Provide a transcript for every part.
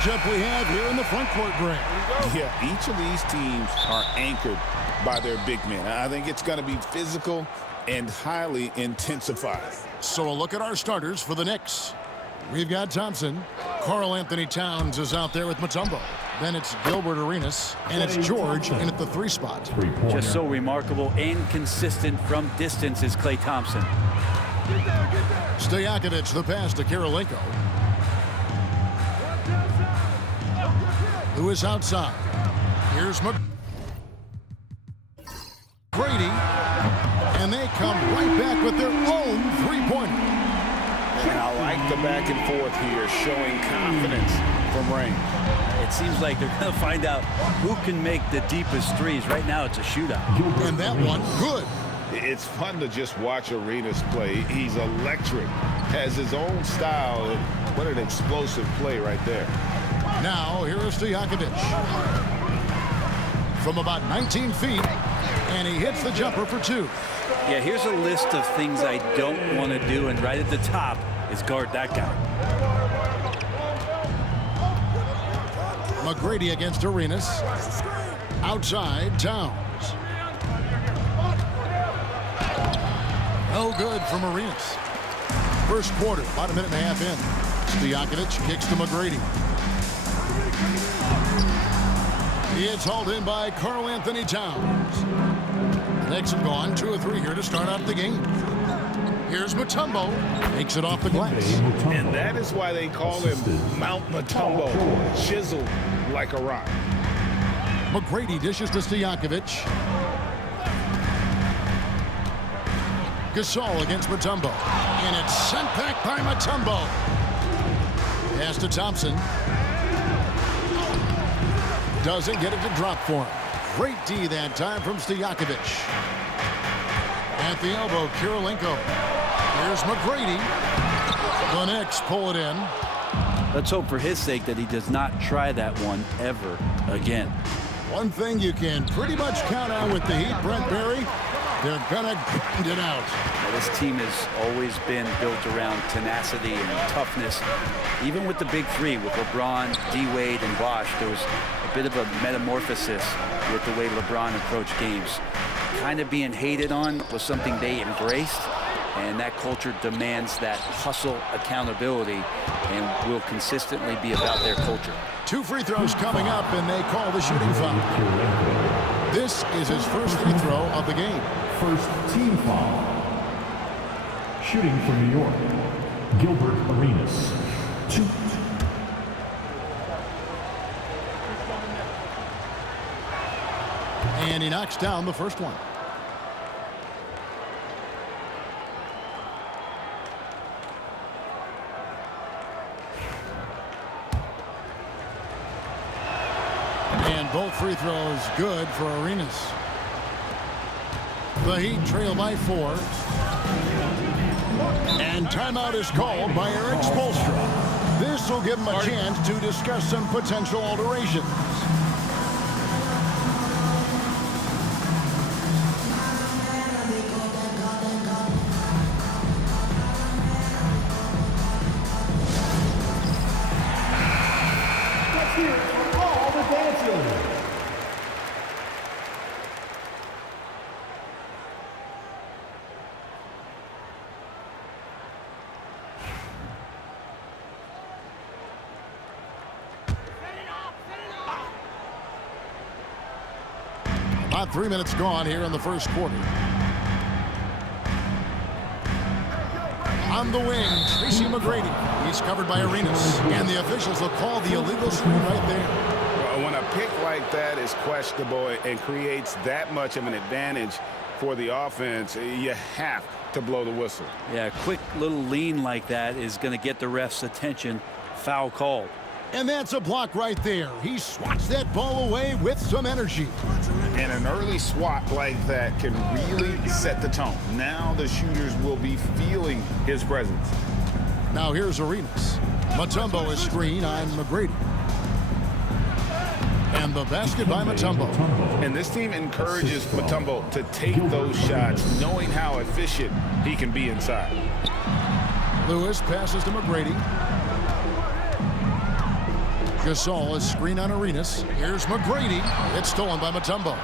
matchup we have here in the front court, Greg. Yeah, each of these teams are anchored by their big men. I think it's going to be physical and highly intensified. So a look at our starters for the Knicks. We've got Thompson. Karl Anthony Towns is out there with Mutombo. Then it's Gilbert Arenas, and it's George in at the 3 spot. Just so remarkable and consistent from distance is Klay Thompson. Stojakovic, the pass to Kirilenko. Lewis outside. Here's McGrady. And they come right back with their own 3-pointer. And I like the back and forth here, showing confidence from range. It seems like they're going to find out who can make the deepest threes. Right now, it's a shootout. And that one, good. It's fun to just watch Arenas play. He's electric, has his own style. What an explosive play right there. Now, here is Stojakovic. From about 19 feet, and he hits the jumper for 2. Yeah, here's a list of things I don't want to do, and right at the top is guard that guy. McGrady against Arenas. Outside, Towns. No good from Arenas. First quarter, about a minute and a half in. Stojakovic kicks to McGrady. It's hauled in by Karl Anthony Towns. The Knicks have gone 2 of 3 here to start out the game. Here's Mutombo. Makes it off the glass. And that is why they call him Mount Mutombo. Chiseled like a rock. McGrady dishes to Stojakovic. Gasol against Mutombo. And it's sent back by Mutombo. Pass to Thompson. Doesn't get it to drop for him. Great D that time from Stojakovic. At the elbow, Kirilenko. Here's McGrady. The Knicks pull it in. Let's hope for his sake that he does not try that one ever again. One thing you can pretty much count on with the Heat, Brent Barry, they're gonna grind it out. Now, this team has always been built around tenacity and toughness. Even with the big 3, with LeBron, D-Wade, and Bosh, there was a bit of a metamorphosis with the way LeBron approached games. Kind of being hated on was something they embraced, and that culture demands that hustle accountability and will consistently be about their culture. 2 free throws coming up, and they call the shooting foul. This is his first free throw of the game. First team foul. Shooting for New York, Gilbert Arenas. 2. And he knocks down the first one. And both free throws good for Arenas. The Heat trail by 4. And timeout is called by Eric Spoelstra. This will give him a chance to discuss some potential alterations. Let's hear it for all the dancers. About 3 minutes gone here in the first quarter. On the wing, Tracy McGrady. He's covered by Arenas. And the officials will call the illegal screen right there. When a pick like that is questionable and creates that much of an advantage for the offense, you have to blow the whistle. Yeah, a quick little lean like that is going to get the ref's attention. Foul called. And that's a block right there. He swats that ball away with some energy. And an early swat like that can really set the tone. Now the shooters will be feeling his presence. Now here's Arenas. Mutombo is screen on McGrady. And the basket by Mutombo. And this team encourages Mutombo to take those shots, knowing how efficient he can be inside. Lewis passes to McGrady. Gasol is screen on Arenas. Here's McGrady. It's stolen by Mutombo.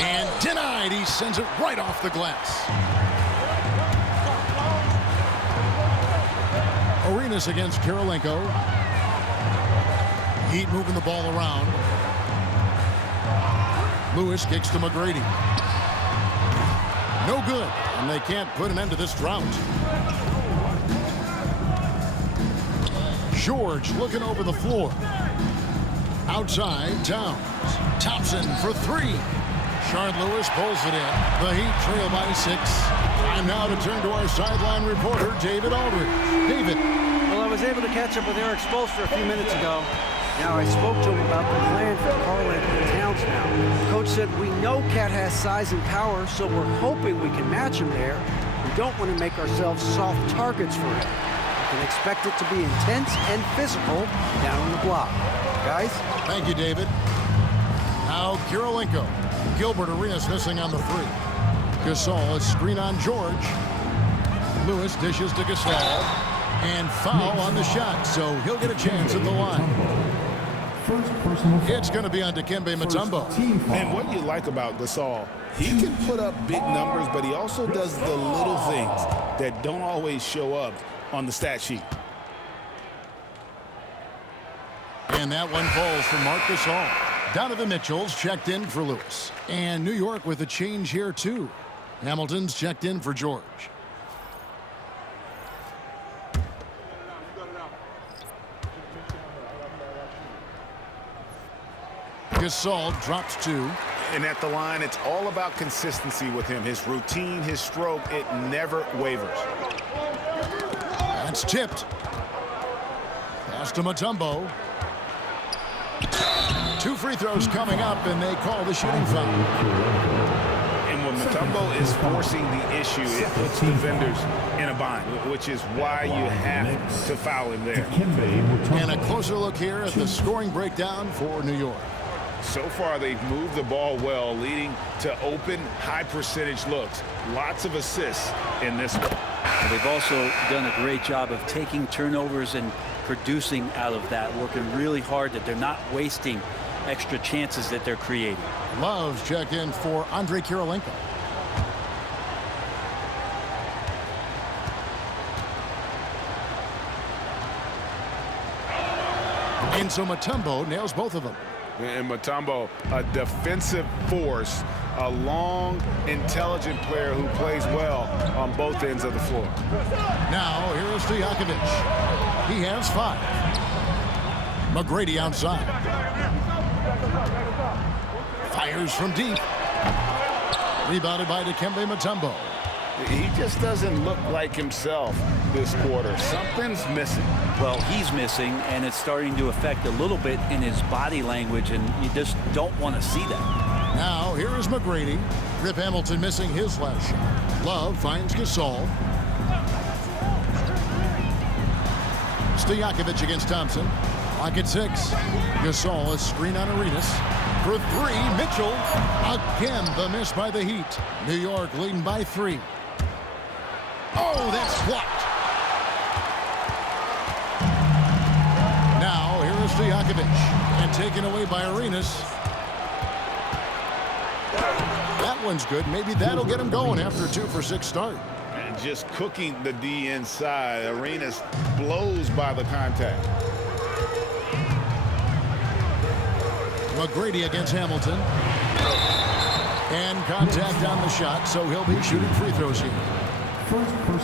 And denied. He sends it right off the glass. Arenas against Kirilenko. Heat moving the ball around. Lewis kicks to McGrady. No good, and they can't put an end to this drought. George looking over the floor. Outside, Towns. Thompson for three. Shard Lewis pulls it in. The Heat trail by 6. Time now to turn to our sideline reporter, David Aldridge. David. Well, I was able to catch up with Eric Spoelstra a few minutes ago. Now, I spoke to him about the plan for Karl-Anthony Towns now. Coach said, we know Cat has size and power, so we're hoping we can match him there. We don't want to make ourselves soft targets for him. We can expect it to be intense and physical down on the block. Guys? Thank you, David. Now, Kirilenko. Gilbert Arenas missing on the 3. Gasol is screen on George. Lewis dishes to Gasol. And foul on the shot, so he'll get a chance at the line. It's going to be on Dikembe Mutombo. And what you like about Gasol, he can put up big numbers, but he also does the little things that don't always show up on the stat sheet. And that one falls for Marc Gasol. Donovan Mitchell's checked in for Lewis. And New York with a change here, too. Hamilton's checked in for George. Gasol drops 2. And at the line, it's all about consistency with him. His routine, his stroke, it never wavers. That's tipped. Pass to Mutombo. 2 free throws coming up, and they call the shooting foul. And when Mutombo is forcing the issue, it puts defenders in a bind, which is why you have to foul him there. And a closer look here at the scoring breakdown for New York. So far, they've moved the ball well, leading to open, high-percentage looks. Lots of assists in this one. They've also done a great job of taking turnovers and producing out of that, working really hard that they're not wasting extra chances that they're creating. Love's checked in for Andre Kirilenko. And so Mutombo nails both of them. And Mutombo, a defensive force, a long, intelligent player who plays well on both ends of the floor. Now, here is Stojakovic. He has 5. McGrady outside. Fires from deep. Rebounded by Dikembe Mutombo. He just doesn't look like himself this quarter. Something's missing. Well, he's missing, and it's starting to affect a little bit in his body language, and you just don't want to see that. Now, here is McGrady. Rip Hamilton missing his last shot. Love finds Gasol. Stojakovic against Thompson. Clock at 6. Gasol is screen on Arenas. For 3, Mitchell. Again, the miss by the Heat. New York leading by 3. Oh, that's blocked. Now, here is Stojakovic. And taken away by Arenas. That one's good. Maybe that'll get him going after a 2-for-6 start. And just cooking the D inside. Arenas blows by the contact. McGrady against Hamilton. And contact on the shot, so he'll be shooting free throws here.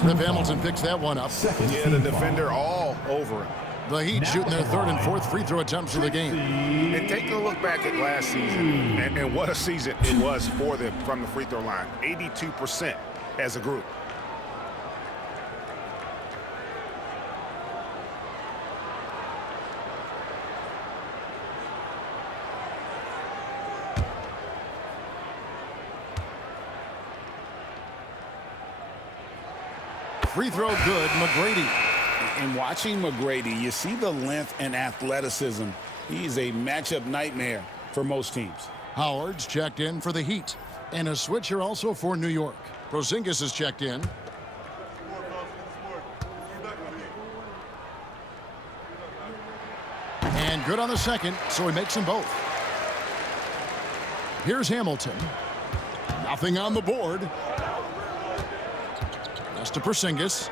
Rip Hamilton picks that one up. Yeah, the defender all over him. The Heat shooting their 3rd and 4th free throw attempts of the game. And take a look back at last season, and what a season it was for them from the free throw line. 82% as a group. Free throw good, McGrady. And watching McGrady, you see the length and athleticism. He's a matchup nightmare for most teams. Howard's checked in for the Heat. And a switcher also for New York. Porzingis is checked in. good on the second, so he makes them both. Here's Hamilton. Nothing on the board. That's to Porzingis.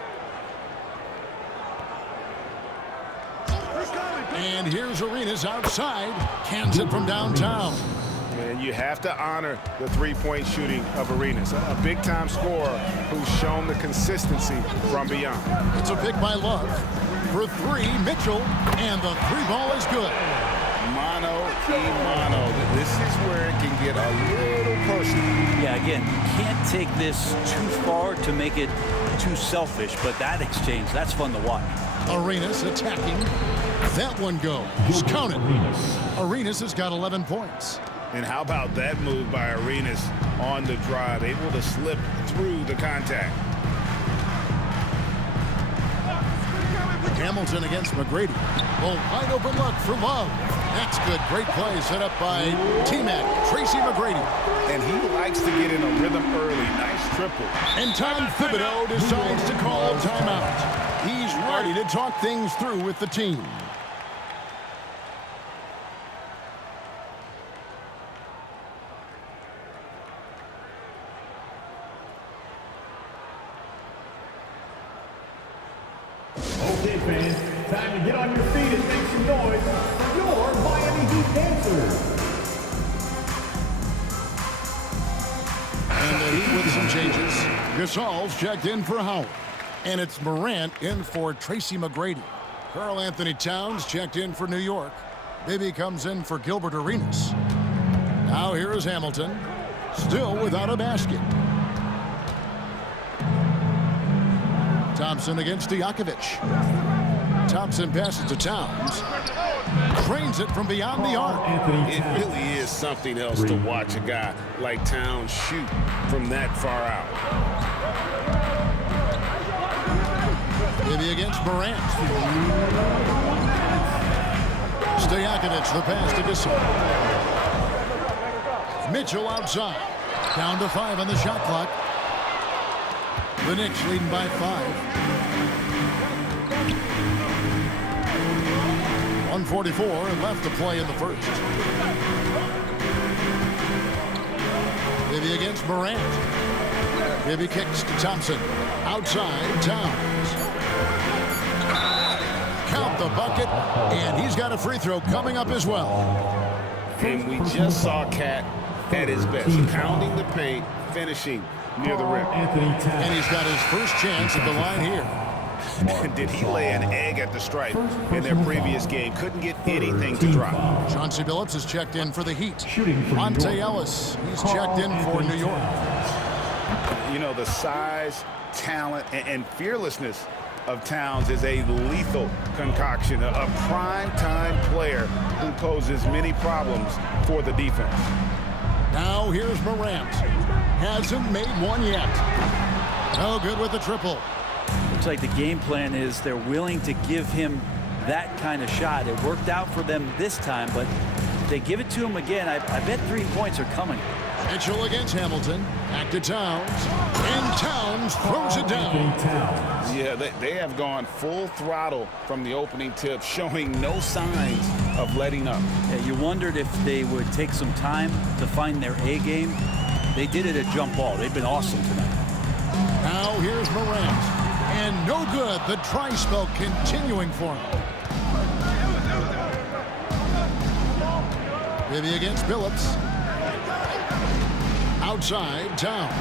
And here's Arenas outside. Cans it from downtown. And you have to honor the three-point shooting of Arenas, a big-time scorer who's shown the consistency from beyond. It's a pick by Love. For three, Mitchell. And the three ball is good. Mano a mano. This is where it can get a little personal. Yeah, again, you can't take this too far to make it too selfish, but that exchange, that's fun to watch. Arenas attacking. That one goes. Count it. Arenas has got 11 points. And how about that move by Arenas on the drive, able to slip through the contact. Hamilton against McGrady. Oh, wide open look for Love. That's good. Great play set up by T-Mac, Tracy McGrady. And he likes to get in a rhythm early. Nice triple. And Tom Thibodeau decides to call a timeout. He's ready to talk things through with the team. Okay, fans, time to get on your feet and make some noise for your Miami Heat dancers. And the Heat with some changes. Gasol's checked in for Howard. And it's Morant in for Tracy McGrady. Karl Anthony Towns checked in for New York. Bibby comes in for Gilbert Arenas. Now here is Hamilton. Still without a basket. Thompson against Stojakovic. Thompson passes to Towns. Trains it from beyond the arc. It really is something else to watch a guy like Towns shoot from that far out. Maybe against Morant. Stojakovic, the pass to Gasol. Mitchell outside. Down to 5 on the shot clock. The Knicks leading by 5. 1:44 left to play in the first. Bibby against Morant. Bibby kicks to Thompson. Outside, Towns. Count the bucket, and he's got a free throw coming up as well. And we just saw Cat at his best, pounding the paint, finishing near the rim. And he's got his first chance at the line here. Did he lay an egg at the stripe in their previous game? Couldn't get anything to drop. Chauncey Billups is checked in for the Heat. Shooting for Monte Ellis, he's checked in for New York. You know, the size, talent, and fearlessness of Towns is a lethal concoction, a prime-time player who poses many problems for the defense. Now here's Morant. Hasn't made one yet. No good with the triple. Looks like the game plan is they're willing to give him that kind of shot. It worked out for them this time, but if they give it to him again, I bet 3 points are coming. Mitchell against Hamilton. Back to Towns. And Towns throws it down. Yeah, they have gone full throttle from the opening tip, showing no signs of letting up. Yeah, you wondered if they would take some time to find their A game. They did it at jump ball. They've been awesome tonight. Now here's Morant. And no good. The try spell continuing for him. Bibby against Billups. Outside, Towns.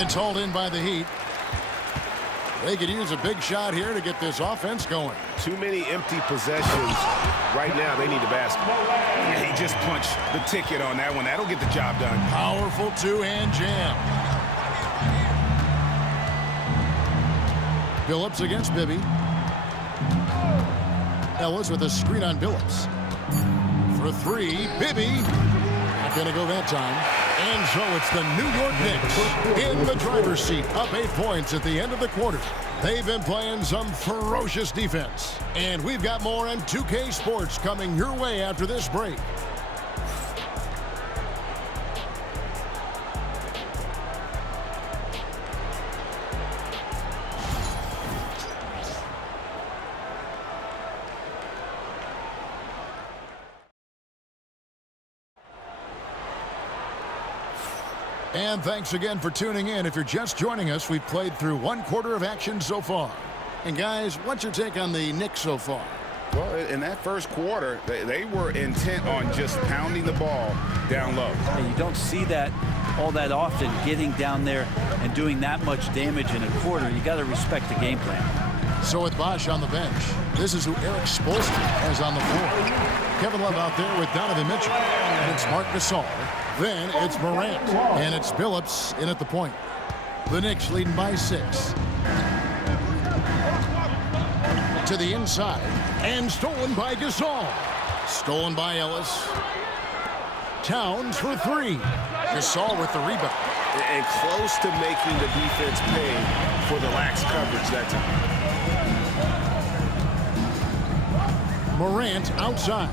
It's hauled in by the Heat. They could use a big shot here to get this offense going. Too many empty possessions. Right now, they need the basket. And he just punched the ticket on that one. That'll get the job done. Powerful two-hand jam. Billups against Bibby. Ellis with a screen on Billups. For 3, Bibby. Not going to go that time. And so it's the New York Knicks in the driver's seat, up 8 points at the end of the quarter. They've been playing some ferocious defense. And we've got more on 2K Sports coming your way after this break. And thanks again for tuning in. If you're just joining us, we've played through 1 quarter of action so far. And guys, what's your take on the Knicks so far? Well, in that first quarter, they were intent on just pounding the ball down low. And you don't see that all that often, getting down there and doing that much damage in a quarter. You got to respect the game plan. So with Bosch on the bench, this is who Eric Spoelstra has on the floor. Kevin Love out there with Donovan Mitchell. And it's Marc Gasol. Then it's Morant. And it's Billups in at the point. The Knicks leading by 6. To the inside. And stolen by Gasol. Stolen by Ellis. Towns for 3. Gasol with the rebound. And close to making the defense pay for the lax coverage that time. Morant outside.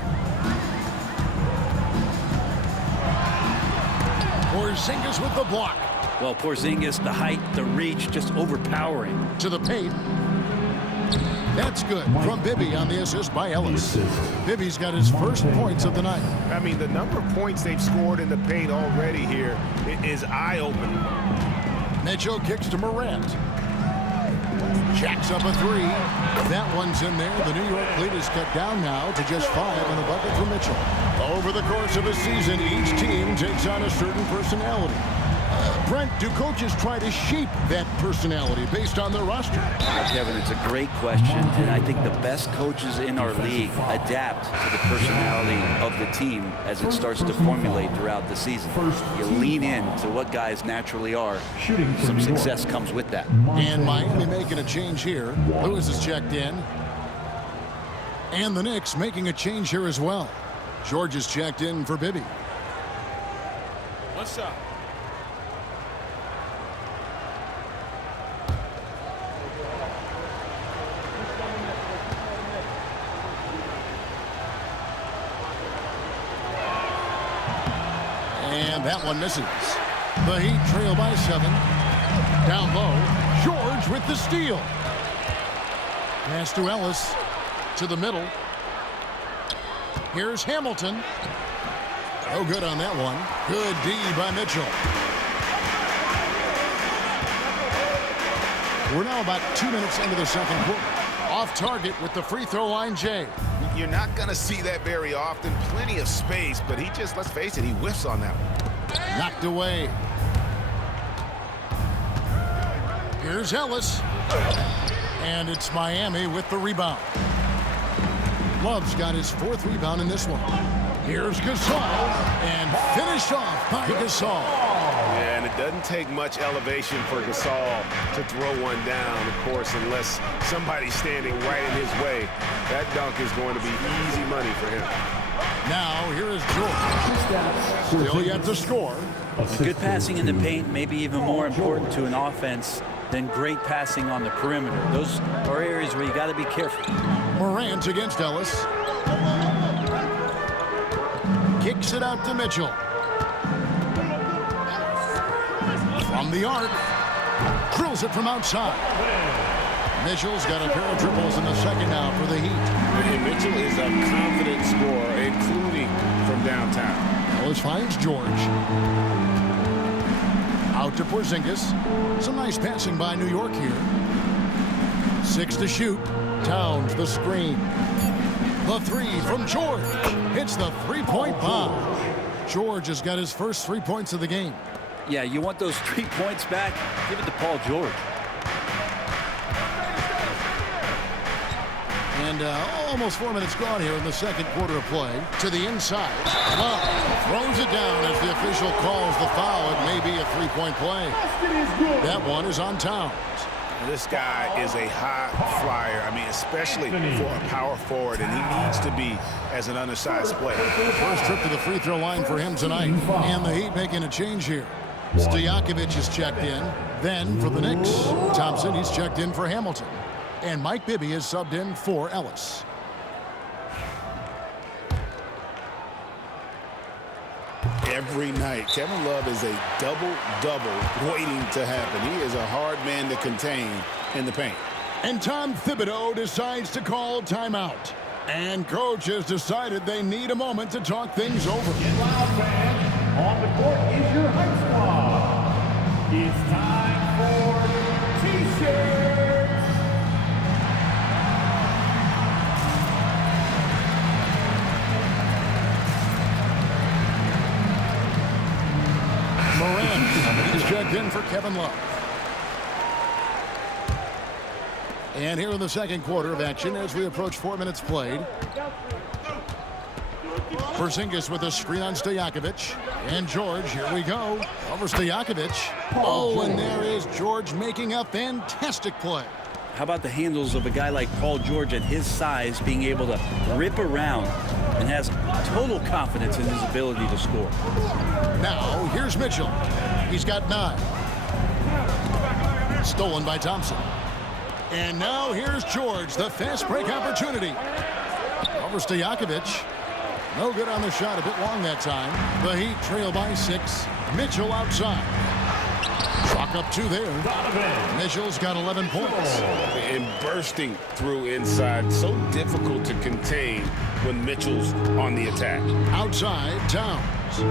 Porzingis with the block. Well, Porzingis, the height, the reach, just overpowering. To the paint. That's good from Bibby on the assist by Ellis. Bibby's got his first points of the night. I mean, the number of points they've scored in the paint already here is eye-opening. Mitchell kicks to Morant. Jacks up a 3. That one's in there. The New York lead is cut down now to just 5 on the bucket for Mitchell. Over the course of a season, each team takes on a certain personality. Brent, do coaches try to shape that personality based on their roster? Kevin, it's a great question, and I think the best coaches in our league adapt to the personality of the team as it starts to formulate throughout the season. You lean in to what guys naturally are. Some success comes with that. And Miami making a change here. Lewis is checked in. And the Knicks making a change here as well. George is checked in for Bibby. What's up? And that one misses. The Heat trail by 7. Down low, George with the steal. Pass to Ellis. To the middle. Here's Hamilton. No good on that one. Good D by Mitchell. We're now about 2 minutes into the second quarter. Off target with the free throw line, Jay. You're not going to see that very often. Plenty of space, but he just, let's face it, he whiffs on that one. Knocked away. Here's Ellis. And it's Miami with the rebound. Love's got his 4th rebound in this one. Here's Gasol. And finished off by Gasol. Yeah, and it doesn't take much elevation for Gasol to throw one down, of course, unless somebody's standing right in his way. That dunk is going to be easy money for him. Now, here is George. Still yet to score. Good passing in the paint may be even more important to an offense than great passing on the perimeter. Those are areas where you got to be careful. Morant against Ellis. Kicks it out to Mitchell. From the arc. Drills it from outside. Mitchell's got a pair of dribbles in the second now for the Heat. And Mitchell is a confident scorer, including from downtown. Ellis finds George. Out to Porzingis. Some nice passing by New York here. 6 to shoot. Towns the screen. The 3 from George. Hits the three-point bomb. George has got his first 3 points of the game. Yeah, you want those 3 points back? Give it to Paul George. And almost 4 minutes gone here in the second quarter of play. To the inside. Love throws it down as the official calls the foul. It may be a 3-point play. That one is on Towns. This guy is a high flyer. I mean, especially for a power forward, and he needs to be as an undersized player. First trip to the free throw line for him tonight. And the Heat making a change here. Stojakovic is checked in. Then for the Knicks, Thompson, he's checked in for Hamilton. And Mike Bibby is subbed in for Ellis. Every night, Kevin Love is a double-double waiting to happen. He is a hard man to contain in the paint. And Tom Thibodeau decides to call timeout. And coach has decided they need a moment to talk things over. Get loud, fans. On the court is your hype squad. It's time for T-shirts. Morant, he's checked in for Kevin Love. And here in the second quarter of action as we approach 4 minutes played. Porzingis with a screen on Stojakovic. And George, here we go. Over Stojakovic. Oh, and there is George making a fantastic play. How about the handles of a guy like Paul George at his size being able to rip around and has total confidence in his ability to score. Now, here's Mitchell. He's got 9. Stolen by Thompson. And now here's George, the fast break opportunity. Over Stojakovic. No good on the shot, a bit long that time. The Heat trail by 6. Mitchell outside. Chalk up 2 there. Mitchell's got 11 points. And bursting through inside, so difficult to contain when Mitchell's on the attack. Outside, Towns.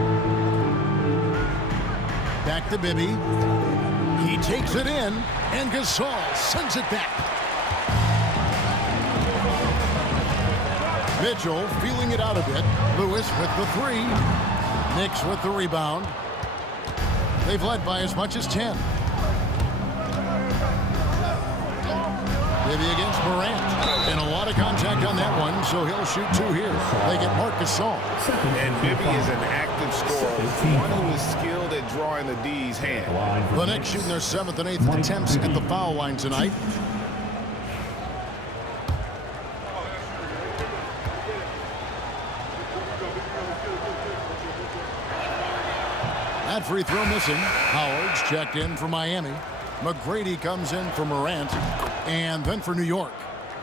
Back to Bibby. He takes it in, and Gasol sends it back. Mitchell feeling it out a bit. Lewis with the 3. Knicks with the rebound. They've led by as much as 10. Bibby against Morant. And a lot of contact on that one, so he'll shoot 2 here. They get Marc Gasol. And Bibby is an active scorer, one who is skilled at drawing the D's hand. The Knicks shooting their 7th and 8th attempts at the foul line tonight. That free throw missing. Howard's checked in for Miami. McGrady comes in for Morant. And then for New York,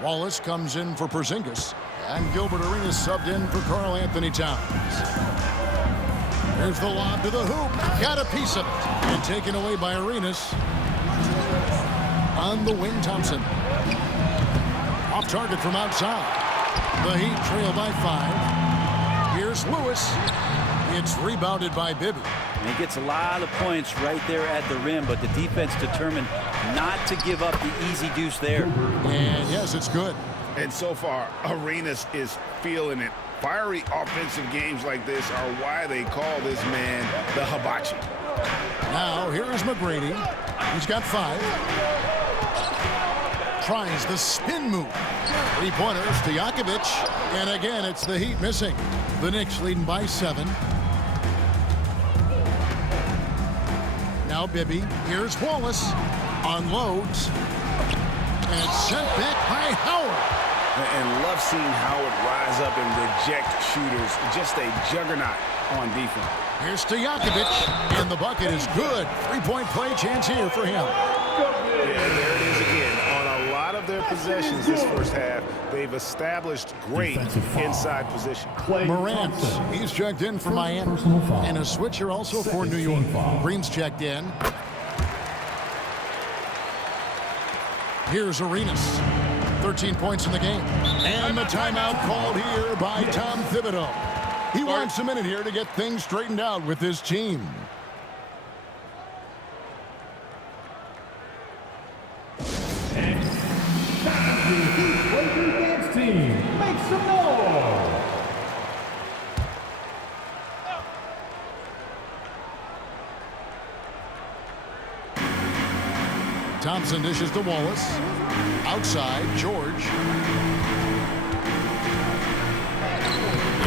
Wallace comes in for Porzingis. And Gilbert Arenas subbed in for Karl Anthony Towns. Here's the lob to the hoop. Got a piece of it. And taken away by Arenas. On the wing, Thompson. Off target from outside. The Heat trail by 5. Here's Lewis. It's rebounded by Bibby. And he gets a lot of points right there at the rim, but the defense determined not to give up the easy deuce there. And yes, it's good. And so far, Arenas is feeling it. Fiery offensive games like this are why they call this man the hibachi. Now, here is McGrady. He's got 5. Tries the spin move. 3-pointer, Stojakovic. And again, it's the Heat missing. The Knicks leading by 7. Now Bibby. Here's Wallace. Unloads. And it's sent back by Howard. And love seeing Howard rise up and reject shooters. Just a juggernaut on defense. Here's Stojakovic. And the bucket is good. 3-point play chance here for him. And there it is again. On a lot of their possessions this first half, they've established great inside position. Morant, he's checked in for Miami. And a switcher also for New York. Green's checked in. Here's Arenas. 13 points in the game. And the timeout called here by Tom Thibodeau. He wants a minute here to get things straightened out with his team. Dance team, make some noise. Thompson dishes to Wallace. Outside, George.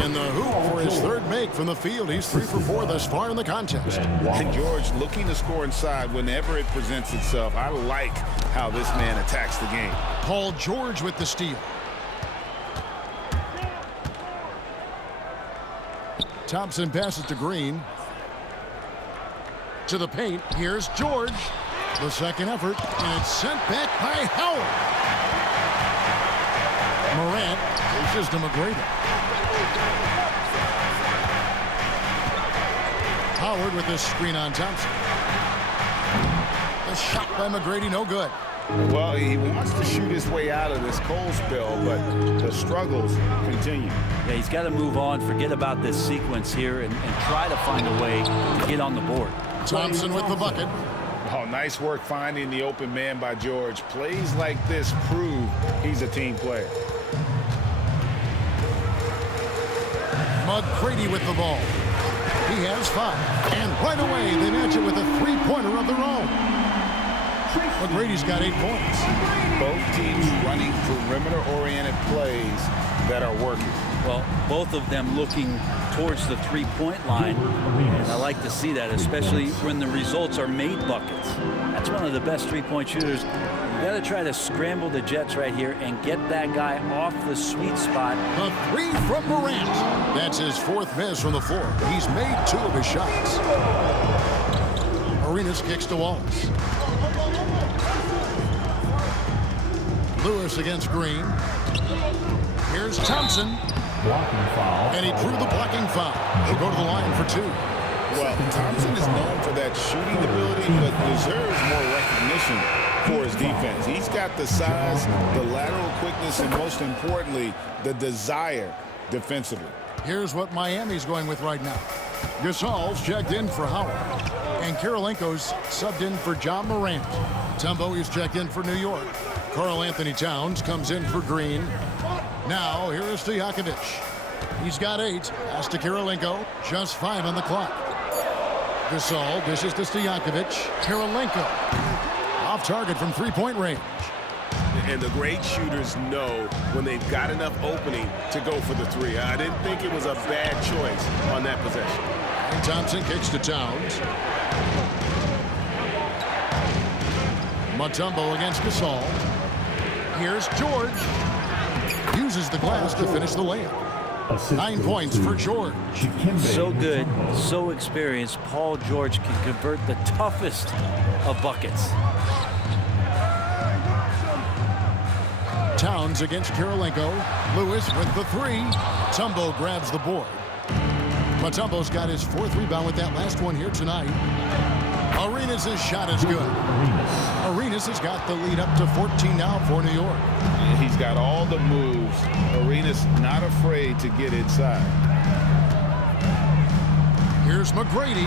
In the hoop for his 3rd make from the field. He's 3 for 4 thus far in the contest. And George looking to score inside whenever it presents itself. I like how this man attacks the game. Paul George with the steal. Thompson passes to Green. To the paint. Here's George. The second effort. And it's sent back by Howard. Morant pushes to McGrady. Howard with the screen on Thompson. The shot by McGrady, no good. Well, he wants to shoot his way out of this cold spell, but the struggles continue. Yeah, he's got to move on, forget about this sequence here, and try to find a way to get on the board. Thompson with the bucket. Oh, nice work finding the open man by George. Plays like this prove he's a team player. McGrady with the ball. He has 5. And right away, they match it with a three-pointer of their own. McGrady's got 8 points. Both teams running perimeter-oriented plays that are working. Well, both of them looking towards the three-point line, and I like to see that, especially when the results are made buckets. That's one of the best three-point shooters. You got to try to scramble the Jets right here and get that guy off the sweet spot. The 3 from Morant. That's his 4th miss from the floor. He's made 2 of his shots. Arenas kicks to Wallace. Lewis against Green. Here's Thompson. Blocking foul. And he drew the blocking foul. He'll go to the line for 2. Well, Thompson is known for that shooting ability, but deserves more recognition for his defense. He's got the size, the lateral quickness, and most importantly, the desire defensively. Here's what Miami's going with right now. Gasol's checked in for Howard. And Kirilenko's subbed in for John Morant. Tumbo is checked in for New York. Karl Anthony Towns comes in for Green. Now, here is Stojakovic. He's got 8. Pass to Kirilenko. Just 5 on the clock. Gasol dishes to Stojakovic. Kirilenko. Off target from three-point range. And the great shooters know when they've got enough opening to go for the 3. I didn't think it was a bad choice on that possession. And Thompson kicks to Towns. Mutombo against Gasol. Here's George. Uses the glass to finish the layup. 9 points for George. So good, so experienced. Paul George can convert the toughest of buckets. Towns against Kirilenko. Lewis with the 3. Tumbo grabs the board. Mutombo's got his 4th rebound with that last one here tonight. Arenas' shot is good. Arenas has got the lead up to 14 now for New York. He's got all the moves. Arenas not afraid to get inside. Here's McGrady.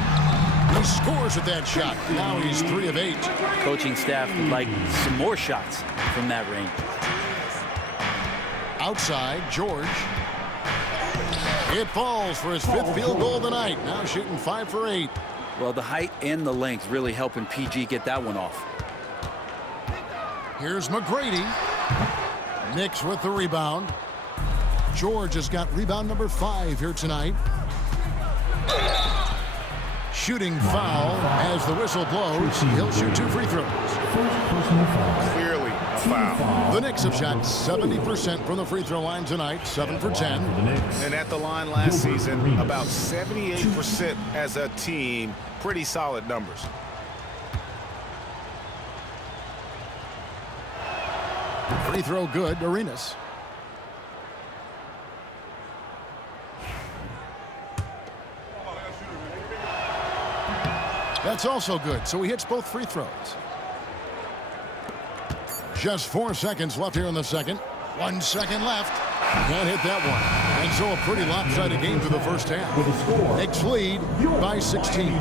He scores with that shot. Now he's 3 of 8. Coaching staff would like some more shots from that range. Outside, George. It falls for his 5th field goal of the night. Now shooting 5 for 8. Well, the height and the length really helping PG get that one off. Here's McGrady. Knicks with the rebound. George has got rebound number 5 here tonight. Shooting foul as the whistle blows. He'll shoot 2 free throws. Clearly a foul. The Knicks have shot 70% from the free throw line tonight, 7 for 10. And at the line last season, about 78% as a team. Pretty solid numbers. Free throw good, Arenas. That's also good, so he hits both free throws. Just 4 seconds left here in the second. 1 second left. Can't hit that one. And so a pretty lopsided game for the first half. Knicks lead by 16.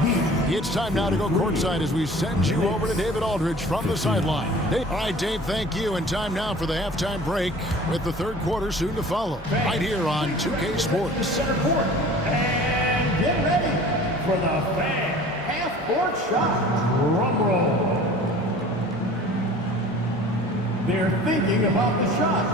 It's time now to go courtside as we send you over to David Aldridge from the sideline. All right, Dave, thank you. And time now for the halftime break with the 3rd quarter soon to follow. Right here on 2K Sports. Center court. And get ready for the fan half-court shot. Drum roll. They're thinking about the shot.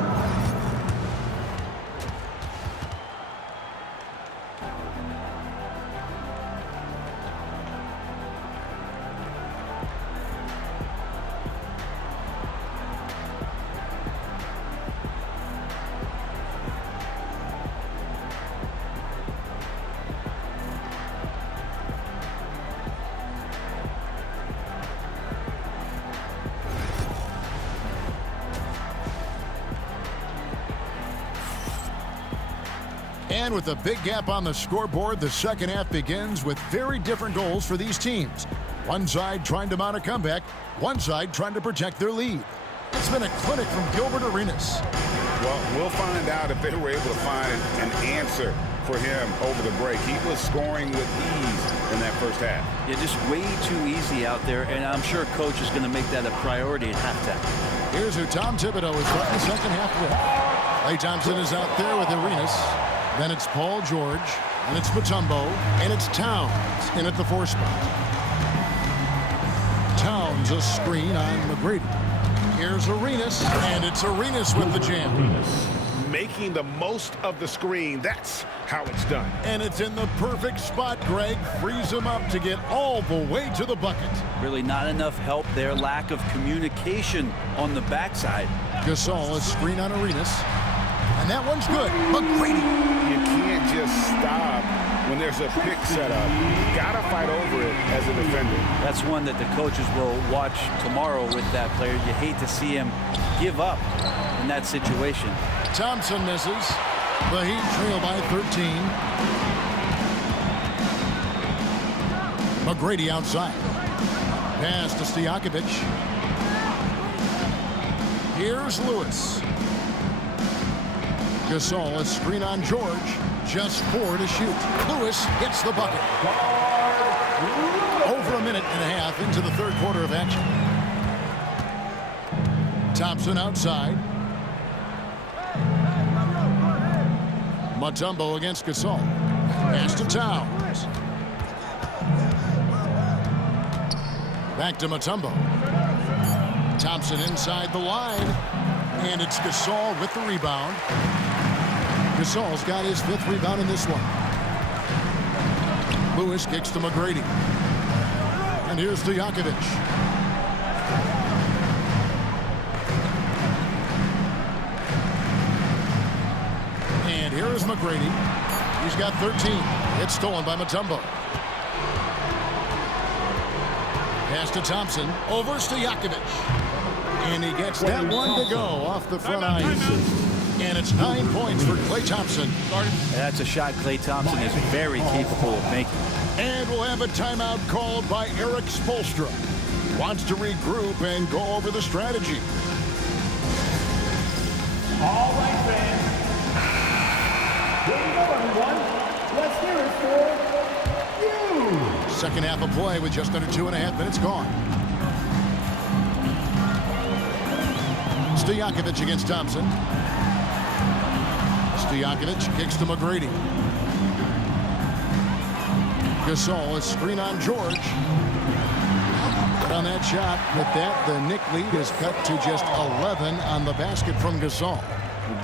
And with a big gap on the scoreboard, the second half begins with very different goals for these teams. One side trying to mount a comeback, one side trying to protect their lead. It's been a clinic from Gilbert Arenas. Well, we'll find out if they were able to find an answer for him over the break. He was scoring with ease in that first half. Yeah, just way too easy out there, and I'm sure coach is going to make that a priority at halftime. Here's who Tom Thibodeau is starting the second half with. Klay Thompson is out there with Arenas. Then it's Paul George, and it's Mutombo, and it's Towns in at the 4 spot. Towns a screen on McGrady. Here's Arenas, and it's Arenas with the jam. Making the most of the screen, that's how it's done. And it's in the perfect spot, Greg. Frees him up to get all the way to the bucket. Really not enough help there. Lack of communication on the backside. Gasol a screen on Arenas. And that one's good. McGrady. You can't just stop when there's a pick set up. You gotta fight over it as a defender. That's one that the coaches will watch tomorrow with that player. You hate to see him give up in that situation. Thompson misses. The Heat trail by 13. McGrady outside. Pass to Stojakovic. Here's Lewis. Gasol a screen on George. Just 4 to shoot. Lewis hits the bucket. Over a minute and a half into the third quarter of action. Thompson outside. Mutombo against Gasol. Pass to Towns. Back to Mutombo. Thompson inside the line. And it's Gasol with the rebound. Gasol's got his 5th rebound in this one. Lewis kicks to McGrady. And here's Stojakovic. And here is McGrady. He's got 13. It's stolen by Mutombo. Pass to Thompson. Over Stojakovic. And he gets that one to go off the front ice. And it's 9 points for Klay Thompson. That's a shot Klay Thompson is very capable of making. And we'll have a timeout called by Eric Spoelstra. Wants to regroup and go over the strategy. All right, fans. Here we go, everyone. Let's hear it for you. Second half of play with just under 2.5 minutes gone. Stojakovic against Thompson. Stojakovic kicks to McGrady. Gasol a screen on George. But on that shot, with that, the Knick lead is cut to just 11 on the basket from Gasol.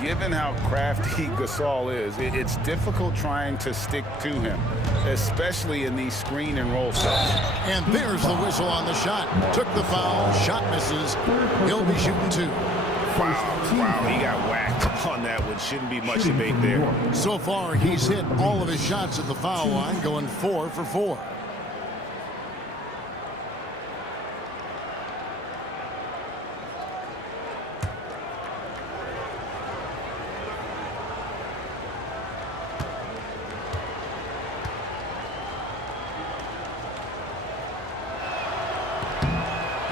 Given how crafty Gasol is, it's difficult trying to stick to him, especially in these screen and roll sets. And there's the whistle on the shot. Took the foul. Shot misses. He'll be shooting 2. Wow, he got whacked on that one. Shouldn't be much debate there. So far, he's hit all of his shots at the foul line, going 4 for 4.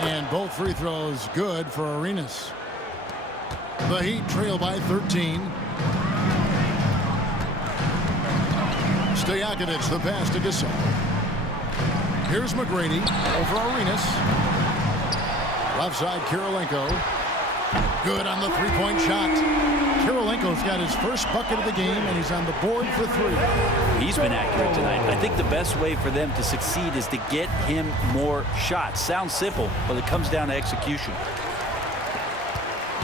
And both free throws good for Arenas. The Heat trail by 13. Stojakovic, the pass to Gasol. Here's McGrady over Arenas. Left side, Kirilenko. Good on the three-point shot. Kirilenko's got his first bucket of the game, and he's on the board for 3. He's been accurate tonight. I think the best way for them to succeed is to get him more shots. Sounds simple, but it comes down to execution.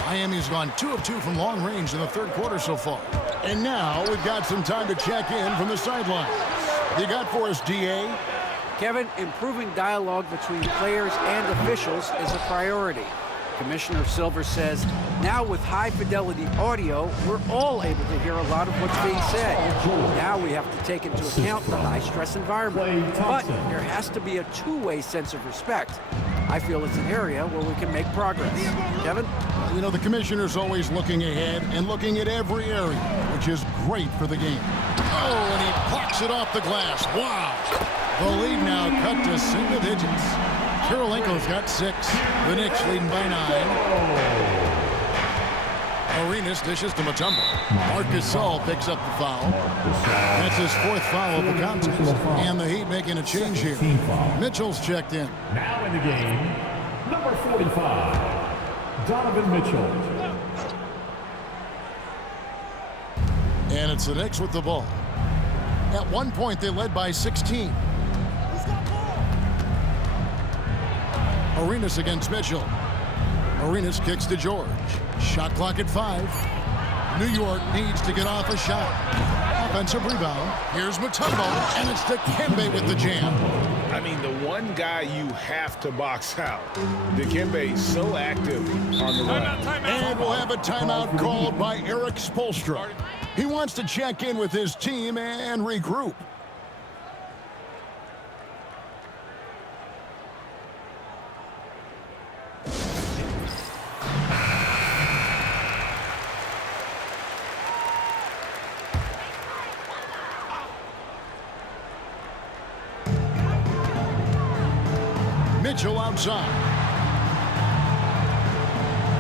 Miami's gone 2 of 2 from long range in the third quarter so far. And now we've got some time to check in from the sidelines. You got for us, DA? Kevin, improving dialogue between players and officials is a priority. Commissioner Silver says, now with high-fidelity audio, we're all able to hear a lot of what's being said. Now we have to take into account the high-stress environment. But there has to be a two-way sense of respect. I feel it's an area where we can make progress. Kevin? You know, the commissioner's always looking ahead and looking at every area, which is great for the game. Oh, and he plucks it off the glass. Wow. The lead now cut to single digits. Kirilenko's got 6. The Knicks leading by 9. Arenas dishes to Mutombo. Marcus Saul picks up the foul. That's his 4th foul of the contest. And the Heat making a change here. Mitchell's checked in. Now in the game, number 45, Donovan Mitchell. And it's the Knicks with the ball. At one point, they led by 16. Arenas against Mitchell. Arenas kicks to George. Shot clock at 5. New York needs to get off a shot. Offensive rebound. Here's Mutombo, and it's Dikembe with the jam. I mean, the one guy you have to box out. Dikembe so active on the run. And we'll have a timeout called by Eric Spoelstra. He wants to check in with his team and regroup. Mitchell outside.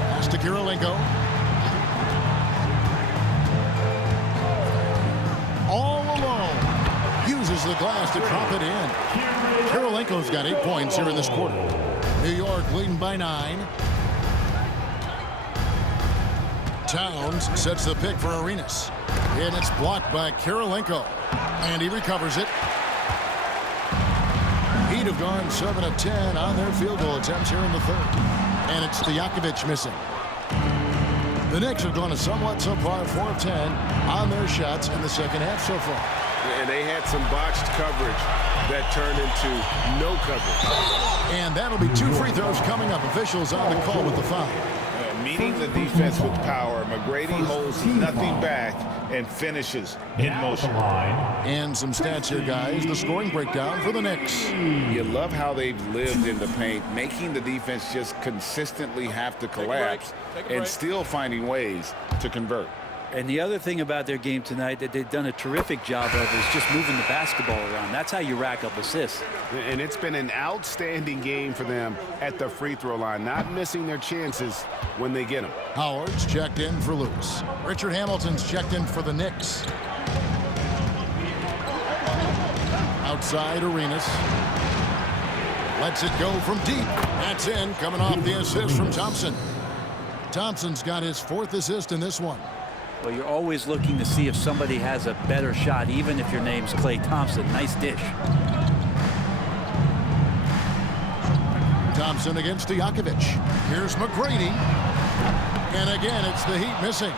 Pass to Kirilenko. All alone. Uses the glass to drop it in. Kirilenko's got 8 points here in this quarter. New York leading by 9. Towns sets the pick for Arenas. And it's blocked by Kirilenko. And he recovers it. Heat have gone 7 of 10 on their field goal attempts here in the 3rd. And it's Stojakovic missing. The Knicks have gone a somewhat subpar 4 of 10 on their shots in the 2nd half so far. And they had some botched coverage that turned into no coverage. And that'll be 2 free throws coming up. Officials on the call with the foul. Meeting the defense with power, McGrady holds nothing back and finishes in motion. And some stats here, guys. The scoring breakdown for the Knicks. You love how they've lived in the paint, making the defense just consistently have to collapse and still finding ways to convert. And the other thing about their game tonight that they've done a terrific job of is just moving the basketball around. That's how you rack up assists. And it's been an outstanding game for them at the free throw line, not missing their chances when they get them. Howard's checked in for Lewis. Richard Hamilton's checked in for the Knicks. Outside Arenas. Lets it go from deep. That's in, coming off the assist from Thompson. Thompson's got his 4th assist in this one. Well, you're always looking to see if somebody has a better shot, even if your name's Klay Thompson. Nice dish. Thompson against Stojakovic. Here's McGrady. And again, it's the Heat missing.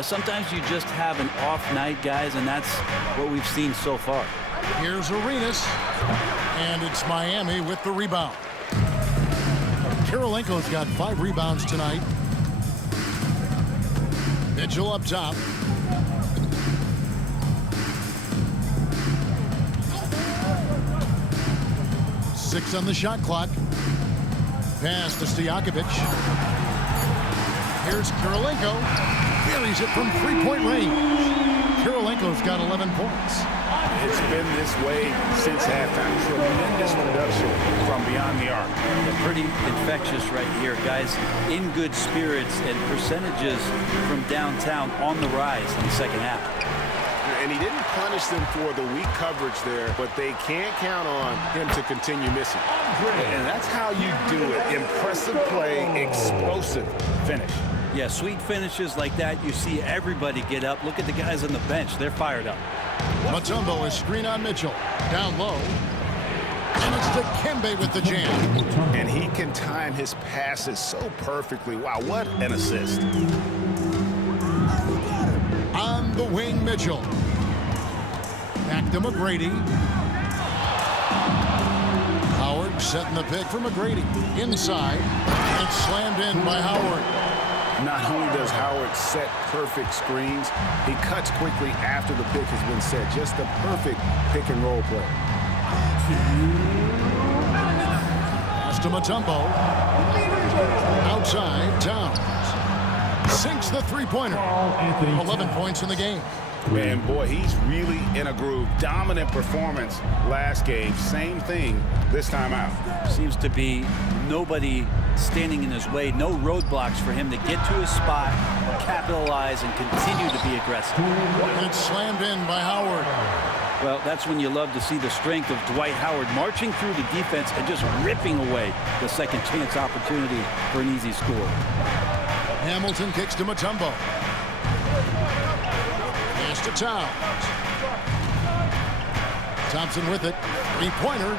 Sometimes you just have an off night, guys, and that's what we've seen so far. Here's Arenas. And it's Miami with the rebound. Kirilenko's got 5 rebounds tonight. Mitchell up top. Six on the shot clock. Pass to Stojakovic. Here's Kirilenko. Carries it from 3-point range. Kirilenko's got 11 points. It's been this way since halftime. Tremendous production from beyond the arc. They're pretty infectious right here, guys. In good spirits and percentages from downtown on the rise in the 2nd half. And he didn't punish them for the weak coverage there, but they can't count on him to continue missing. And that's how you do it. Impressive play, explosive finish. Yeah, sweet finishes like that, you see everybody get up. Look at the guys on the bench. They're fired up. Mutombo is screen on Mitchell. Down low. And it's Dikembe with the jam. And he can time his passes so perfectly. Wow, what an assist. On the wing, Mitchell. Back to McGrady. Howard setting the pick for McGrady. Inside. It's slammed in by Howard. Not only does Howard set perfect screens, he cuts quickly after the pick has been set. Just the perfect pick and roll play. Pass to Mutombo. Outside, Towns. Sinks the three-pointer. 11 points in the game. Man, boy, he's really in a groove. Dominant performance last game. Same thing this time out. Seems to be nobody standing in his way. No roadblocks for him to get to his spot capitalize and continue to be aggressive. And it's slammed in by Howard. Well, that's when you love to see the strength of Dwight Howard marching through the defense and just ripping away the second chance opportunity for an easy score. Hamilton kicks to Mutombo. Pass to Towns. Thompson with it. Three-pointer.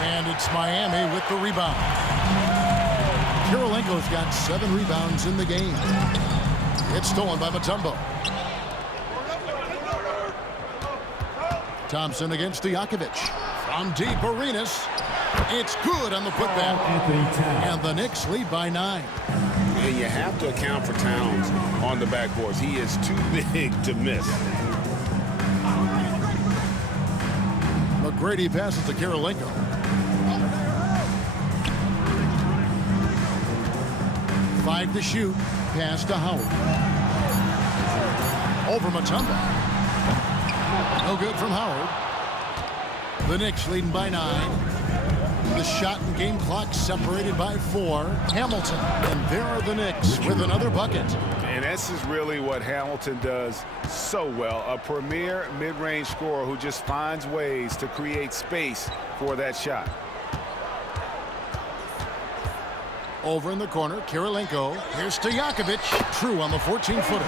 And it's Miami with the rebound. Kirilenko's got 7 rebounds in the game. It's stolen by Mutombo. Thompson against Stojakovic. From deep, Arenas. It's good on the putback. And the Knicks lead by 9. And you have to account for Towns on the backboards. He is too big to miss. McGrady passes to Kirilenko. Five to shoot. Pass to Howard. Over Mutombo. No good from Howard. The Knicks leading by 9. The shot and game clock separated by 4. Hamilton. And there are the Knicks with another bucket. And this is really what Hamilton does so well. A premier mid-range scorer who just finds ways to create space for that shot. Over in the corner, Kirilenko. Here's Stojakovic. True on the 14-footer.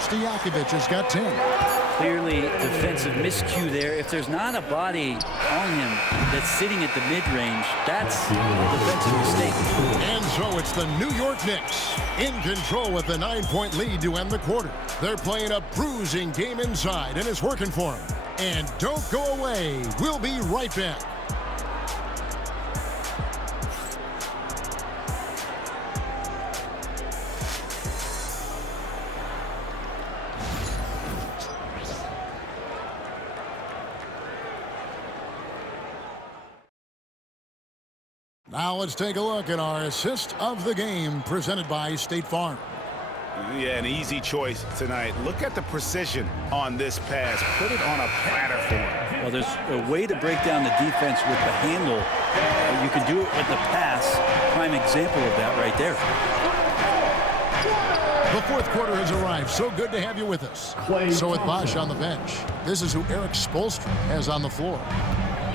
Stojakovic has got 10. Clearly defensive miscue there. If there's not a body on him that's sitting at the mid-range, that's a defensive mistake. And so it's the New York Knicks in control with a 9-point lead to end the quarter. They're playing a bruising game inside, and it's working for them. And don't go away. We'll be right back. Now let's take a look at our assist of the game presented by State Farm. Yeah, an easy choice tonight. Look at the precision on this pass. Put it on a platter for him. Well, there's a way to break down the defense with the handle. You can do it with the pass. Prime example of that right there. The fourth quarter has arrived. So good to have you with us. So with Bosch on the bench, this is who Eric Spoelstra has on the floor.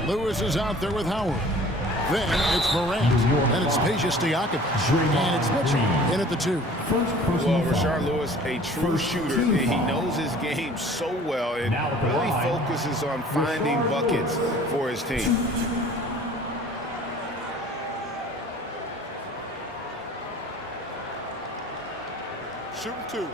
Lewis is out there with Howard. Then it's Morant, and it's Peja Stojakovic, and it's Mitchell in at the 2. Well, Rashard Lewis, a true shooter. He knows his game so well and really focuses on finding buckets for his team. Shooting 2.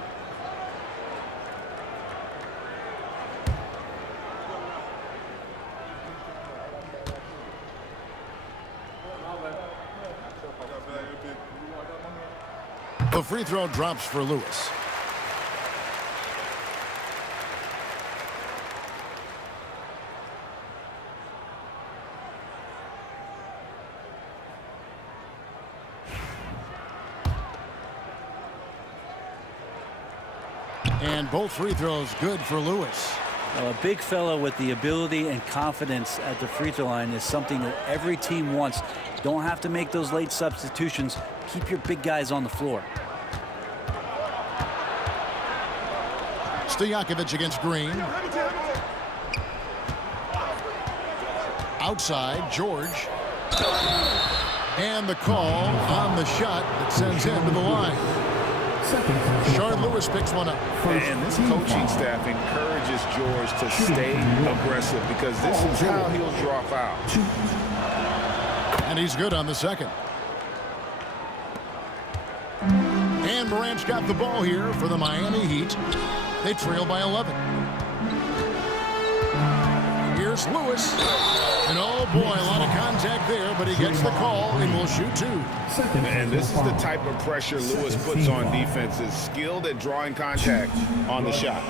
The free throw drops for Lewis. And both free throws good for Lewis. Well, a big fellow with the ability and confidence at the free throw line is something that every team wants. Don't have to make those late substitutions. Keep your big guys on the floor. Stojakovic against Green. Outside, George. And the call on the shot that sends him to the line. Rashard Lewis picks one up. And this coaching staff encourages George to stay aggressive because this is how he'll drop out. And he's good on the second. And Morant's got the ball here for the Miami Heat. They trail by 11. Here's Lewis. And oh boy, a lot of contact there, but he gets the call and will shoot 2. And this is the type of pressure Lewis puts on defenses. Skilled at drawing contact on the shot.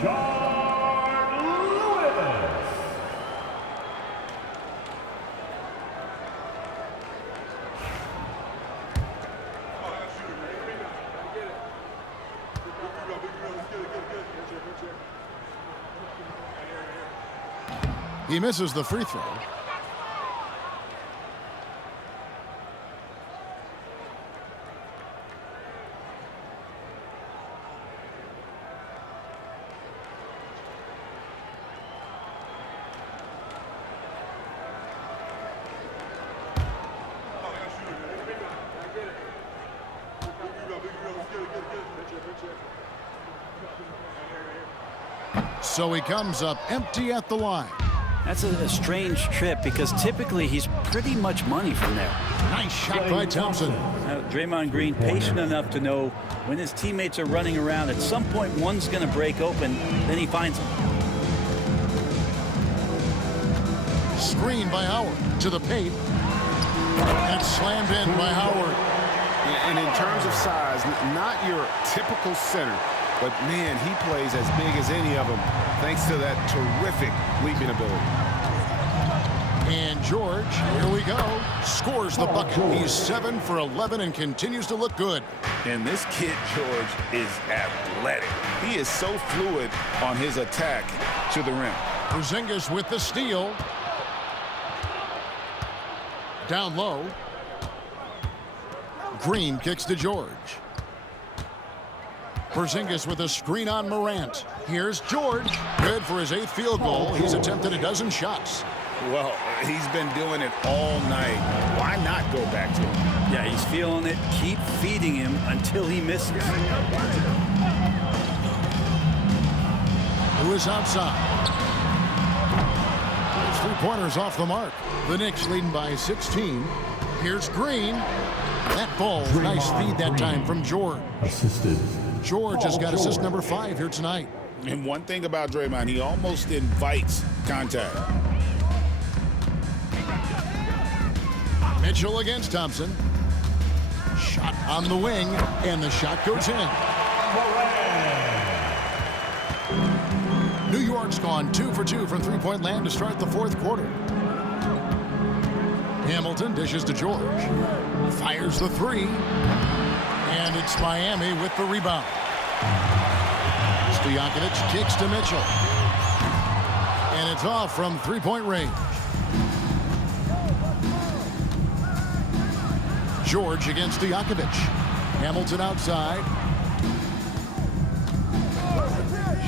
He misses the free throw. So he comes up empty at the line. That's a strange trip because typically he's pretty much money from there. Nice shot by Thompson. Draymond Green patient enough to know when his teammates are running around, at some point one's going to break open, then he finds them. Screen by Howard to the paint. And it's slammed in by Howard. And in terms of size, not your typical center, but man, he plays as big as any of them thanks to that terrific leaping ability. And George, here we go, scores the bucket. He's 7 for 11 and continues to look good. And this kid, George, is athletic. He is so fluid on his attack to the rim. Porzingis with the steal. Down low. Green kicks to George. Porzingis with a screen on Morant. Here's George. Good for his 8th field goal. He's attempted a dozen shots. Well, he's been doing it all night. Why not go back to him? Yeah, he's feeling it. Keep feeding him until he misses. Lewis outside. His 3-pointers off the mark. The Knicks leading by 16. Here's Green. That ball, nice feed that time from George. Assisted. George has got assist number 5 here tonight. And one thing about Draymond, he almost invites contact. Mitchell against Thompson. Shot on the wing, and the shot goes in. New York's gone 2 for 2 from three-point land to start the 4th quarter. Hamilton dishes to George. Fires the 3. And it's Miami with the rebound. Stojakovic kicks to Mitchell. And it's off from three-point range. George against Stojakovic. Hamilton outside.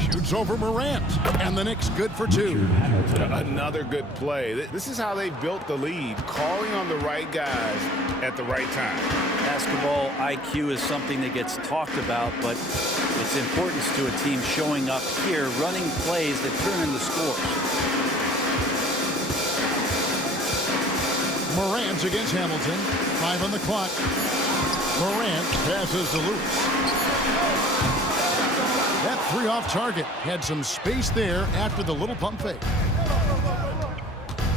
Shoots over Morant. And the Knicks good for 2. Another good play. This is how they built the lead, calling on the right guys at the right time. Basketball IQ is something that gets talked about, but its importance to a team showing up here, running plays that turn into scores. Morant against Hamilton. 5 on the clock. Morant passes to Lewis. That 3 off target. Had some space there after the little pump fake.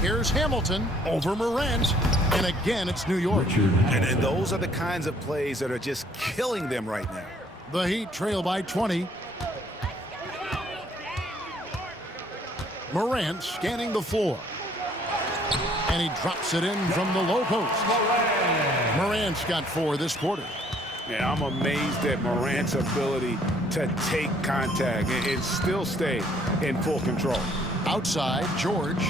Here's Hamilton over Morant. And again, it's New York. And those are the kinds of plays that are just killing them right now. The Heat trail by 20. Morant scanning the floor. And he drops it in from the low post. Morant's got 4 this quarter. Yeah, I'm amazed at Morant's ability to take contact and still stay in full control. Outside, George.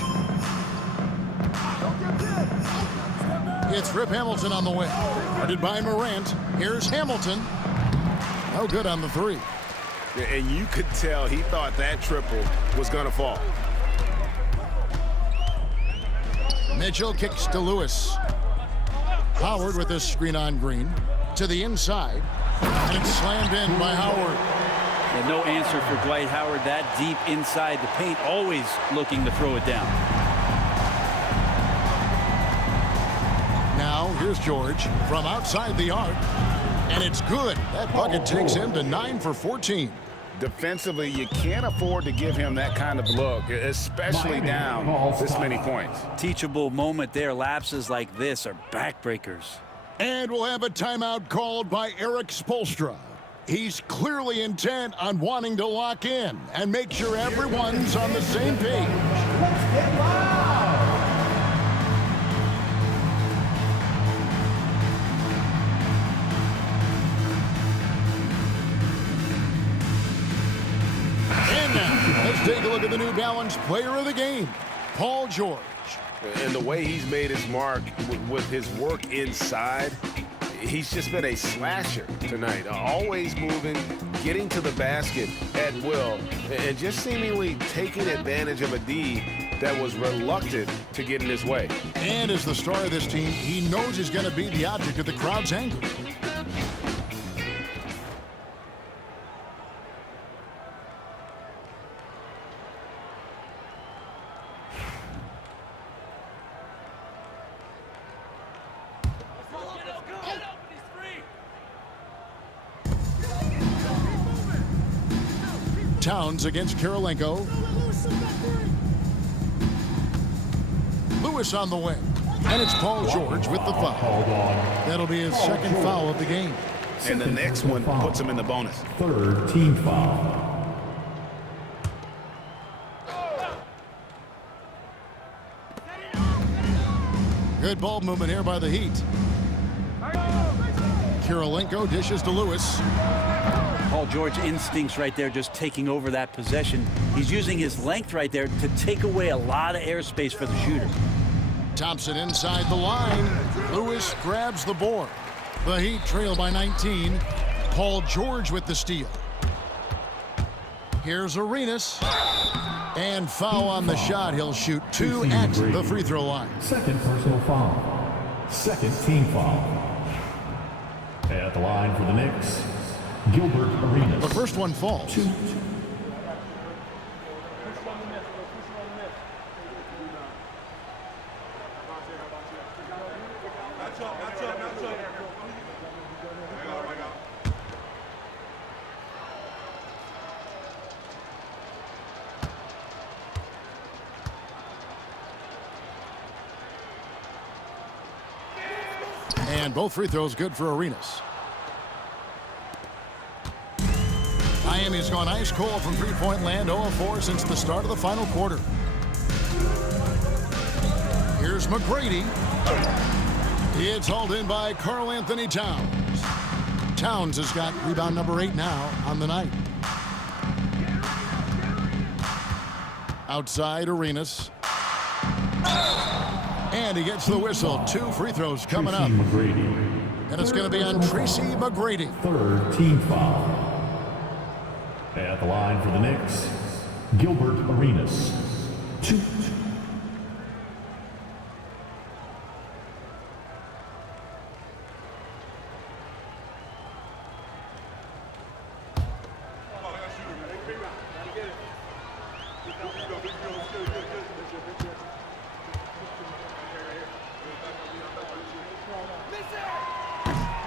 It's Rip Hamilton on the wing. Guarded by Morant. Here's Hamilton. No good on the 3. And you could tell he thought that triple was going to fall. Mitchell kicks to Lewis. Howard with this screen on Green. To the inside. And it's slammed in by Howard. And no answer for Dwight Howard that deep inside the paint, always looking to throw it down. Now here's George from outside the arc. And it's good. That bucket takes him to 9 for 14. Defensively, you can't afford to give him that kind of look, especially down this many points. Teachable moment there. Lapses like this are backbreakers. And we'll have a timeout called by Eric Spoelstra. He's clearly intent on wanting to lock in and make sure everyone's on the same page. Let's get loud! And now, let's take a look at the New Balance player of the game, Paul George. And the way he's made his mark with his work inside, he's just been a slasher tonight. Always moving, getting to the basket at will, and just seemingly taking advantage of a D that was reluctant to get in his way. And as the star of this team, he knows he's going to be the object of the crowd's anger. Towns against Kirilenko. Lewis on the wing. And it's Paul George with the foul. That'll be his second foul of the game. And the next one puts him in the bonus. Third team foul. Good ball movement here by the Heat. Kirilenko dishes to Lewis. Paul George instincts right there, just taking over that possession. He's using his length right there to take away a lot of airspace for the shooter. Thompson inside the line. Lewis grabs the board. The Heat trail by 19. Paul George with the steal. Here's Arenas. And foul on the shot. He'll shoot 2 at the free throw line. Second personal foul. Second team foul. At the line for the Knicks, Gilbert Arenas. The first one falls. 2. And both free throws good for Arenas. Miami's gone ice cold from three-point land, 0-4 since the start of the final quarter. Here's McGrady. It's hauled in by Karl Anthony Towns. Towns has got rebound number 8 now on the night. Outside Arenas. And he gets the whistle. 2 free throws coming up. McGrady. And it's going to be on Tracy McGrady. Third team foul. At the line for the Knicks, Gilbert Arenas. 2.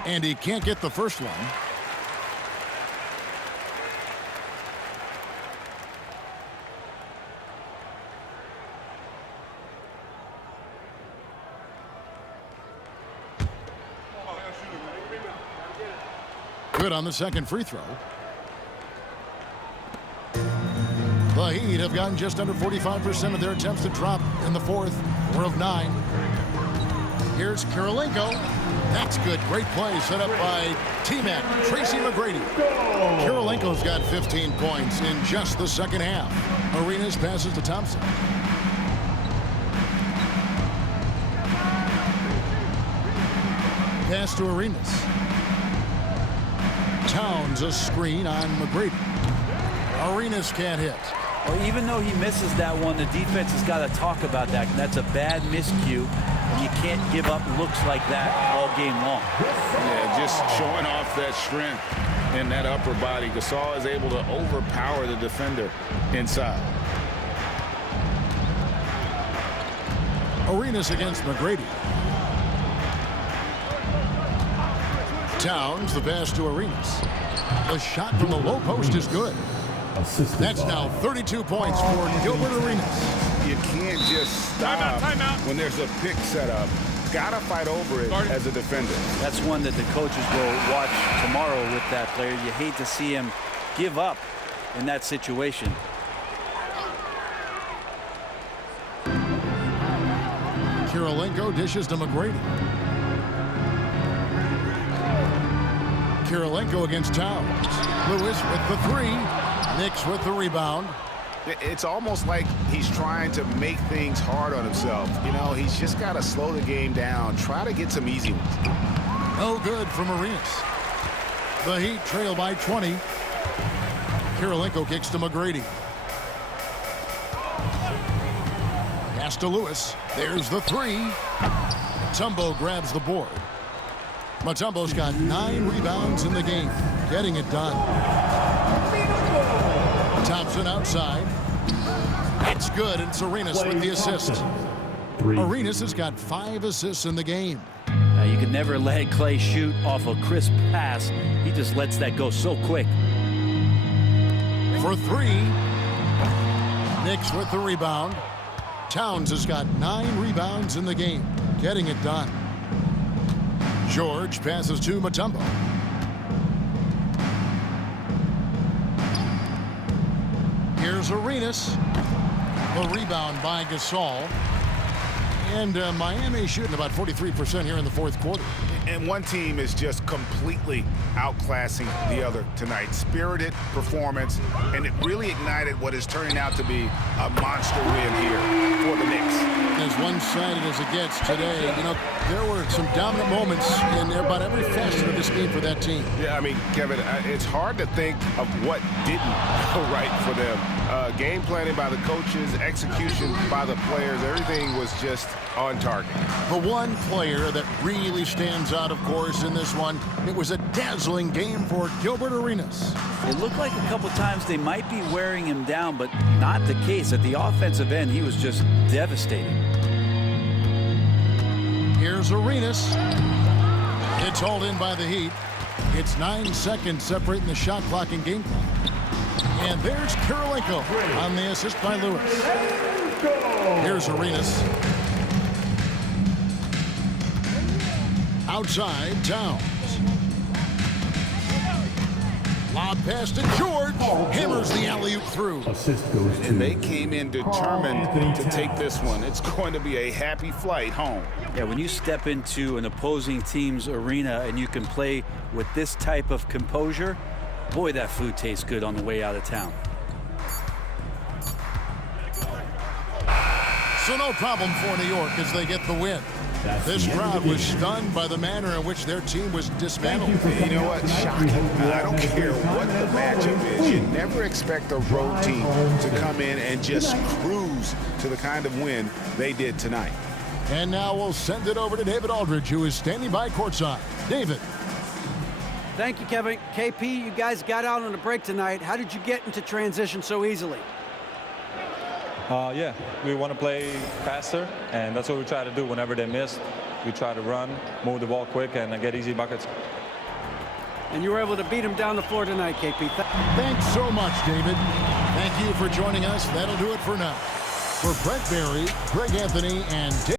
And he can't get the first one. Good on the second free throw. The Heat have gotten just under 45% of their attempts to drop in the fourth. 4 of 9. Here's Kirilenko. That's good. Great play set up by T-Mac, Tracy McGrady. Kirilenko's got 15 points in just the second half. Arenas passes to Thompson. Pass to Arenas. Towns a screen on McGrady. Arenas can't hit. Well, even though he misses that one, the defense has got to talk about that. That's a bad miscue. And you can't give up looks like that all game long. Yeah, just showing off that strength in that upper body. Gasol is able to overpower the defender inside. Arenas against McGrady. Towns, the pass to Arenas. The shot from the low post is good. That's now 32 points for Gilbert Arenas. You can't just stop when there's a pick set up. Got to fight over it as a defender. That's one that the coaches will watch tomorrow with that player. You hate to see him give up in that situation. Kirilenko dishes to McGrady. Kirilenko against Towns. Lewis with the 3. Knicks with the rebound. It's almost like he's trying to make things hard on himself. You know, he's just got to slow the game down. Try to get some easy ones. No good from Arenas. The Heat trail by 20. Kirilenko kicks to McGrady. Pass to Lewis. There's the 3. Mutombo grabs the board. Mutombo's got 9 rebounds in the game. Getting it done. Thompson outside. It's good, and it's Arenas with the assist. Arenas has got 5 assists in the game. Now you can never let Clay shoot off a crisp pass. He just lets that go so quick. for three. Knicks with the rebound. Towns has got 9 rebounds in the game, getting it done. George passes to Mutombo. Here's Arenas. The rebound by Gasol. And Miami shooting about 43% here in the fourth quarter. And one team is just completely outclassing the other tonight. Spirited performance, and it really ignited what is turning out to be a monster win here for the Knicks. As one-sided as it gets today, you know, there were some dominant moments in about every facet of this game for that team. Yeah, I mean, Kevin, it's hard to think of what didn't go right for them. Game planning by the coaches, execution by the players, everything was just on target. The one player that really stands out, of course, in this one, it was a dazzling game for Gilbert Arenas. It looked like a couple times they might be wearing him down, but not the case. At the offensive end, he was just devastating. Here's Arenas. It's hauled in by the Heat. It's 9 seconds separating the shot clock and game clock. And there's Kirilenko on the assist by Lewis. Here's Arenas. Outside, Towns. Lob pass to George. Hammers the alley-oop through. Assist goes to. And they came in determined to take this one. It's going to be a happy flight home. Yeah, when you step into an opposing team's arena and you can play with this type of composure, boy, that food tastes good on the way out of town. So no problem for New York as they get the win. This crowd was stunned by the manner in which their team was dismantled. You know what? Shocking. I don't care what the matchup is. You never expect a road team to come in and just cruise to the kind of win they did tonight. And now we'll send it over to David Aldridge, who is standing by courtside. David. Thank you, Kevin. KP, you guys got out on a break tonight. How did you get into transition so easily? Yeah, we want to play faster, and that's what we try to do whenever they miss. We try to run, move the ball quick, and get easy buckets. And you were able to beat him down the floor tonight, KP. Thanks so much, David. Thank you for joining us. That'll do it for now. For Brent Barry, Greg Anthony, and David.